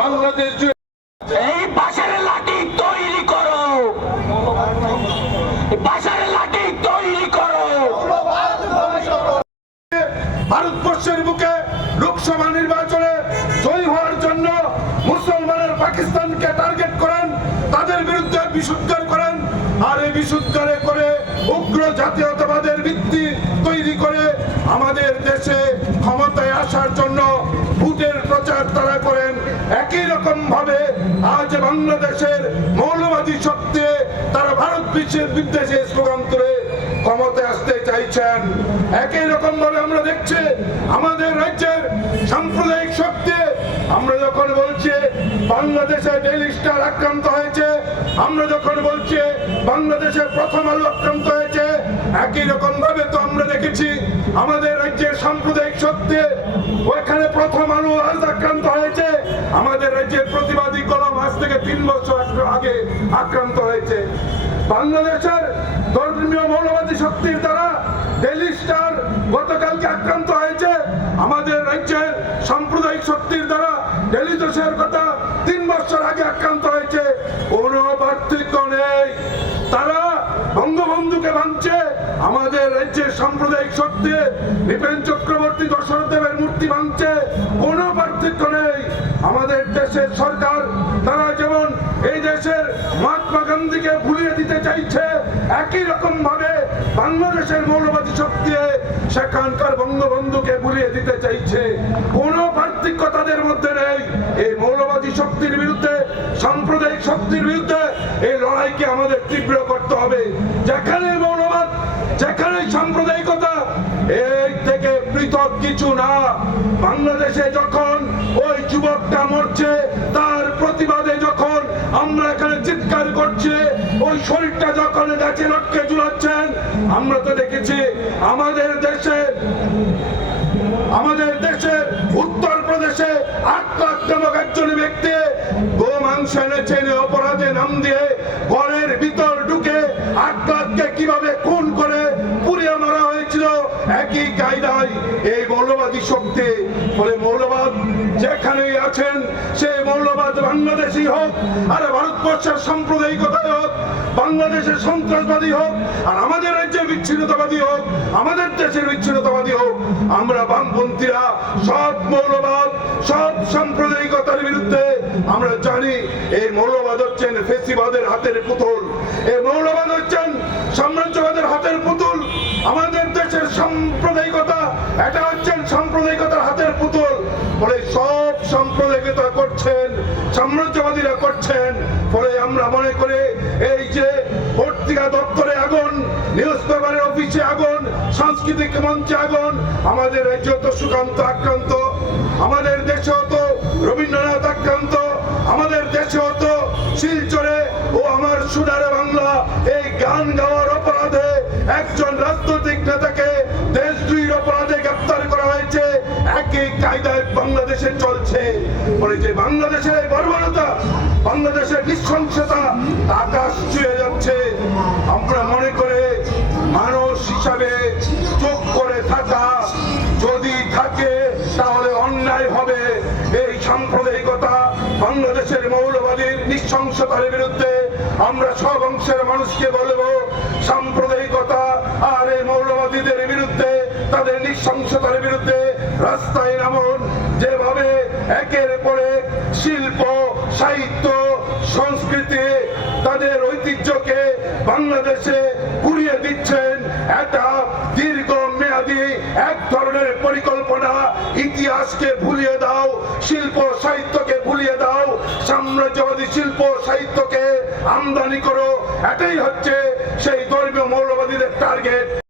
বাংলাদেশ এই বাঁশের লাঠি তৈরি করো। বাঁশের লাঠি তৈরি করো। ভারতবর্ষের বুকে লোকসভা নির্বাচনে জয়ী হওয়ার জন্য মুসলমানের পাকিস্তানকে টার্গেট করেন তাদের বিরুদ্ধে বিশুদ্ধার করেন আর এই বিশুদ্ধারে করে উগ্র জাতীয়তাবাদের ভিত্তি আমাদের দেশে ক্ষমতায় আসার জন্য ভোটের প্রচার তারা করেন। একই রকম ভাবে আজ বাংলাদেশের মৌলবাদী শক্তি তারা ভারত বিশ্বের বিদ্বেষে স্লোগান তুলে ক্ষমতায় আসতে চাইছেন। একই রকম ভাবে আমরা দেখছি আমাদের রাজ্যের সাম্প্রদায়িক শক্তি আমরা যখন বলছি বাংলাদেশে ডেইলি স্টার আক্রান্ত হয়েছে, আমরা যখন বলছি বাংলাদেশের প্রথম আলো আক্রান্ত হয়েছে, একই রকম ভাবে তো আমরা দেখেছি আমাদের রাজ্যের সাম্প্রদায়িক শক্তি ওইখানে প্রথম আলো আজ আক্রান্ত হয়েছে। আমাদের রাজ্যের প্রতিবাদী কলম আজ থেকে তিন বছর আগে আক্রান্ত হয়েছে। বাংলাদেশের ধর্মীয় মৌলবাদী শক্তির দ্বারা ডেলি স্টার গতকালকে আক্রান্ত হয়েছে। আমাদের রাজ্যের সাম্প্রদায়িক শক্তির দ্বারা ডেলি দোষের কথা তিন বছর আগে আক্রান্ত হয়েছে। কোনো পার্থক্য নেই। তারা বঙ্গবন্ধুকে ভাঙছে আমাদের রাজ্যের সাম্প্রদায়িক শক্তি বিপিন চক্রবর্তী দশরথ দেবের মূর্তি ভাঙছে, কোনো পার্থক্য নেই। আমাদের দেশের সরকার, তারা যেমন এই দেশের মহাত্মা গান্ধীকে ভুলিয়ে দিতে চাইছে, একই রকম ভাবে বাংলাদেশের মৌলবাদী শক্তি সেখানকার বঙ্গবন্ধুকে ভুলিয়ে দিতে চাইছে। কোনো পার্থক্য তাদের মধ্যে নেই। এই মৌলবাদী শক্তির বিরুদ্ধে, সাম্প্রদায়িক শক্তির বিরুদ্ধে এই লড়াইকে আমাদের তীব্র করতে হবে যেখানে মৌলবাদ যেখানে সাম্প্রদায়িকতা এই থেকে পৃথক কিছু না। বাংলাদেশে যখন ওই যুবকটা মরছে, তার প্রতিবাদে যখন আমরা এখানে চিৎকার করছি, ওই শরীরটা যখন গাছে লটকে ঝুলাচ্ছেন, আমরা তো দেখেছি আমাদের দেশে, আমাদের দেশের উত্তর প্রদেশে আট নামক একজন ব্যক্তি অপরাধে নাম দিয়ে ঘরের ভিতর ঢুকে আট লাখকে কীভাবে, খুন করে পুড়িয়ে মারা হয়েছিল, একই কায়দায় এই শক্তি ফলে মৌলবাদ যেখানেই আছেন সেই মৌলবাদ বাংলাদেশি হোক, আর ভারতবর্ষের সাম্প্রদায়িকতায় হোক, বাংলাদেশের সন্ত্রাসবাদী হোক, আর আমাদের রাজ্যের বিচ্ছিন্নতাবাদী হোক, আমাদের দেশের বিচ্ছিন্নতাবাদী হোক, আমরা বামপন্থীরা সব মৌলবাদ, সব সাম্প্রদায়িকতার বিরুদ্ধে আমরা জানি এই মৌলবাদ হচ্ছেন ফেসিবাদের হাতের পুতুল। এই মৌলবাদ হচ্ছেন সাম্রাজ্যবাদের হাতের পুতুল। আমাদের দেশের হচ্ছেন সাম্প্রদায়িকতার হাতের পুতুল ফলে সব সাম্প্রদায়িকতা করছেন, সাম্রাজ্যবাদীরা করছেন। ফলে আমরা মনে করে এই যে পত্রিকা দপ্তরে আগুন, নিউজ পেপারের অফিসে আগুন, সাংস্কৃতিক মঞ্চে আগুন, আমাদের রাজ্য তো সুকান্ত আক্রান্ত। আমাদের কায়দায় বাংলাদেশে চলছে। বলে যে বাংলাদেশের বর্বরতা, বাংলাদেশের নৃশংসতা আকাশ ছুঁয়ে যাচ্ছে। আমরা মনে করে মানুষ হিসাবে চোখ করে থাকা, যদি থাকে তাহলে অন্যায় হবে। এই সাম্প্রদায়িকতা বাংলাদেশের মৌলবাদীর নৃশংসতার বিরুদ্ধে আমরা সব অংশের মানুষকে বলব, সাম্প্রদায়িকতা আর এই মৌলবাদীদের বিরুদ্ধে, তাদের নৃশংসতার বিরুদ্ধে রাস্তায় নামুন, যেভাবে একের পর শিল্প, সাহিত্য, সংস্কৃতি তাদের ঐতিহ্যকে বাংলাদেশে কুড়িয়ে দিচ্ছেন। একটা দীর্ঘ মেয়াদী এক ধরনের পরিকল্পনা। ইতিহাসকে ভুলিয়ে দাও, শিল্প, সাহিত্যকে ভুলিয়ে দাও, সাম্রাজ্যবাদী শিল্প, সাহিত্যকে আমদানি করো। এটাই হচ্ছে সেই ধর্মীয় মৌলবাদীদের টার্গেট